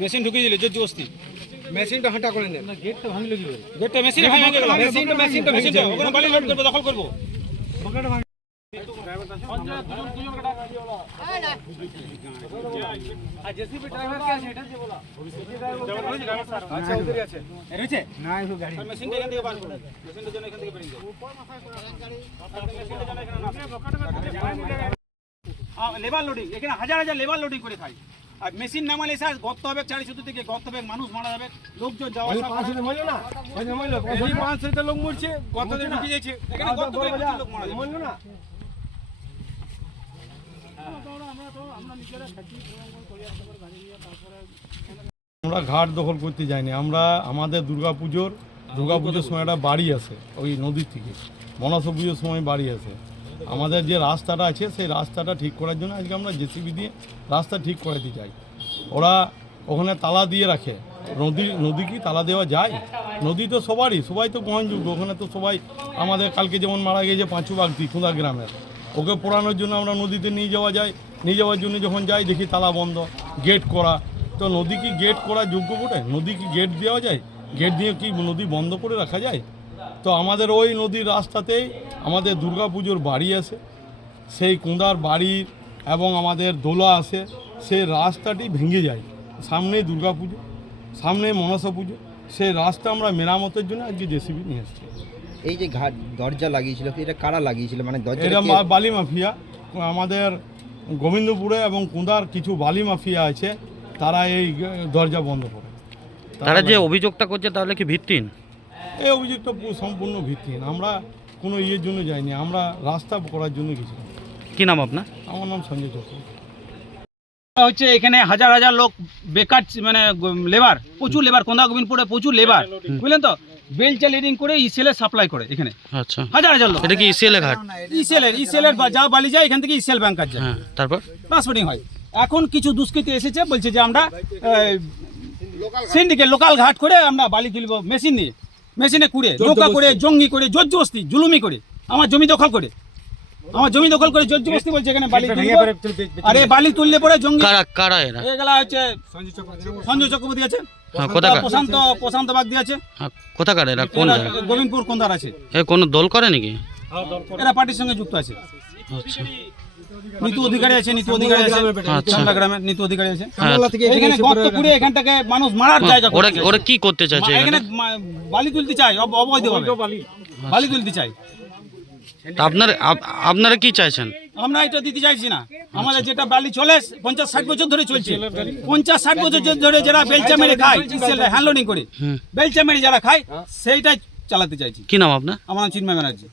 Machine ঢুকিয়ে দিলে জোর জবস্তি মেশিনটা হাঁটা করে নেন গেটটা মেশিনে ভেঙে গেল মেশিনটা মেশিনটা মেশিনটা ওখানে বালি লোড করব দখল করব। আচ্ছা ওদের আছে রয়েছে না একটু গাড়ি মেশিনটা এখান থেকে বার করুন মেশিনটার জন্য এখান থেকে বেরিয়ে যাও মেশিনটার জন্য এখানে নামো। লেবার লোডিং এখানে হাজার হাজার লেবার লোডিং করে খাই আর মেশিন নামালে স্যার গর্ত হবে চারি শুধু থেকে গর্ত হবে মানুষ মারা যাবে লোকজন যাওয়া আসা মরলো না? লোক মরছে গর্ততে ঢুকে যাচ্ছে। এখানে গর্ত করে লোক মারা যাবে। মরলো না? আমরা ঘাট দখল করতে যাইনি। আমরা আমাদের দুর্গাপুজোর দুর্গাপুজোর সময় একটা বাড়ি আছে ওই নদীর থেকে মনসা পুজোর সময় বাড়ি আছে। আমাদের যে রাস্তাটা আছে, সেই রাস্তাটা ঠিক করার জন্য আজকে আমরা জেসিবি দিয়ে রাস্তা ঠিক করাতে চাই। ওরা ওখানে তালা দিয়ে রাখে। নদী নদী কি তালা দেওয়া যায়? নদী তো সবারই, সবাই তো গ্রহণযোগ্য। ওখানে তো সবাই আমাদের কালকে যেমন মারা গেছে পাঁচু বাগদি, খুদা গ্রামের। ওকে পোড়ানোর জন্য আমরা নদীতে নিয়ে যাওয়া যায়। নিয়ে যাওয়ার জন্য যখন যাই, দেখি তালা বন্ধ গেট করা। তো নদী কি গেট করা যোগ্য বটে? নদী কি গেট দেওয়া যায়? গেট দিয়ে কি নদী বন্ধ করে রাখা যায়? তো আমাদের ওই নদীর রাস্তাতেই আমাদের দুর্গাপুজোর বাড়ি আছে। সেই কুঁদার বাড়ির এবং আমাদের দোলা আছে। সেই রাস্তাটি ভেঙে যায়। সামনে দুর্গাপুজো সামনে মনসা পুজো। সেই রাস্তা আমরা মেরামতের জন্য আজকে জেসিবি নিয়ে এসেছি। এই যে ঘাট দরজা লাগিয়েছিল এটা কারা লাগিয়েছিল? মানে দরজা এটা বালি মাফিয়া। আমাদের গোবিন্দপুরে এবং কুঁদার কিছু বালি মাফিয়া আছে। তারা এই দরজা বন্ধ করে। তারা যে অভিযোগটা করছে তাহলে কি ভিত্তিহীন? এই অভিযোগটা সম্পূর্ণ ভিত্তিহীন। আমরা কোনো ইয়ের জন্য যাইনি আমরা রাস্তা করার জন্য গেছিলাম। কি নাম আপনার? আমার নাম সঞ্জয় চক্রবর্তী। হচ্ছে এখানে হাজার হাজার লোক বেকার মানে লেবার প্রচুর লেবার কোন্দা গোবিন্দপুরে প্রচুর লেবার বুঝলেন তো? বেলচা লিডিং করে ইসেলের সাপ্লাই করে এখানে। আচ্ছা। হাজার হাজার লোক। এটা কি ইসিএল ঘাট? ইসেলের ইসেলের যা বালি যায় এখান থেকে ইসেল ব্যাংকার যায়। হ্যাঁ তারপর? ট্রান্সপোর্টিং হয়। এখন কিছু দুষ্কৃতী এসেছে বলছে যে আমরা সিন্ডিকেট লোকাল ঘাট করে আমরা বালি তুলব মেশিন নিয়ে। মেশিনে কুড়ে নৌকা করে জঙ্গি করে জর্জবস্তি জুলুমি করে আমার জমি দখল করে। আমার জমি দখল করে জোর বলছে এখানে বালি। আরে বালি তুললে পরে জঙ্গি কারা কারা এরা? এগুলা হচ্ছে সঞ্জয় চক্রবর্তী। আছে। হ্যাঁ কোথাকার? প্রশান্ত প্রশান্ত বাগদি আছে। হ্যাঁ, কোথাকার এরা? কোন গোবিন্দপুর কোন আছে। এ কোন দল করে নাকি? এরা পার্টির সঙ্গে যুক্ত আছে। নিতু অধিকারী আছে নিতু অধিকারী আছে। আচ্ছা। চান্দা গ্রামের নিতু অধিকারী আছে। হ্যাঁ, এখানে গর্ত করে এখান থেকে মানুষ মারার জায়গা ওরা ওরা কি করতে চাইছে এখানে বালি তুলতে চাই অবৈধভাবে। বালি। তুলতে চাই। আপনারা আপনারা কি চাইছেন? আমরা এটা দিতে চাইছি না। আমাদের যেটা বালি চলে পঞ্চাশ ষাট বছর ধরে চলছে। পঞ্চাশ ষাট বছর ধরে যারা বেলচা মেরে খায় হ্যান্ড লোডিং করে। বেলচা মেরে যারা খায় সেইটাই চালাতে চাইছি। কি নাম আপনার? আমার নাম চিন্ময় ব্যানার্জি।